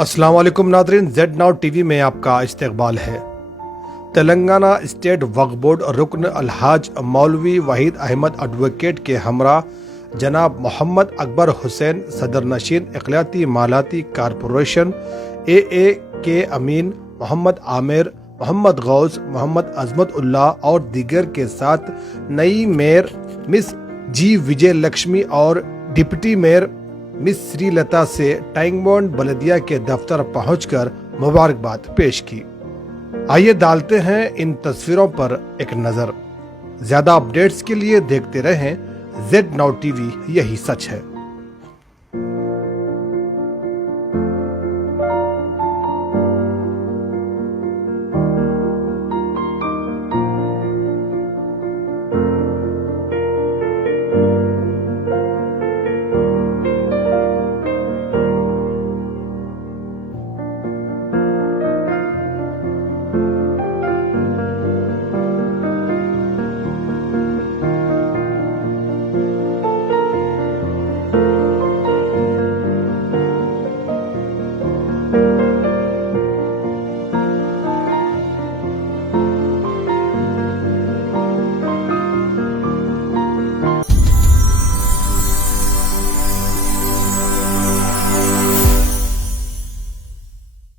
अस्सलाम वालेकुम Nadreen, Z now TV में आपका इस्तकबाल है। तेलंगाना स्टेट वक्फ बोर्ड रुकन अलहाज मौलवी वहीद अहमद एडवोकेट के हमरा जनाब मोहम्मद अकबर हुसैन सदर नशीन इखलाती मालाती कारपोरेशन AA के अमीन मोहम्मद आमिर, मोहम्मद गौस, मोहम्मद अजमत उल्लाह और दीगर के साथ नई मेयर मिस जी विजय लक्ष्मी और डिप्टी मेयर मिस श्रीलता से टैंगबॉन्ड बलदिया के दफ्तर पहुंचकर मुबारकबाद पेश की। आइए डालते हैं इन तस्वीरों पर एक नजर। ज्यादा अपडेट्स के लिए देखते रहें जेड नाउ टीवी, यही सच है।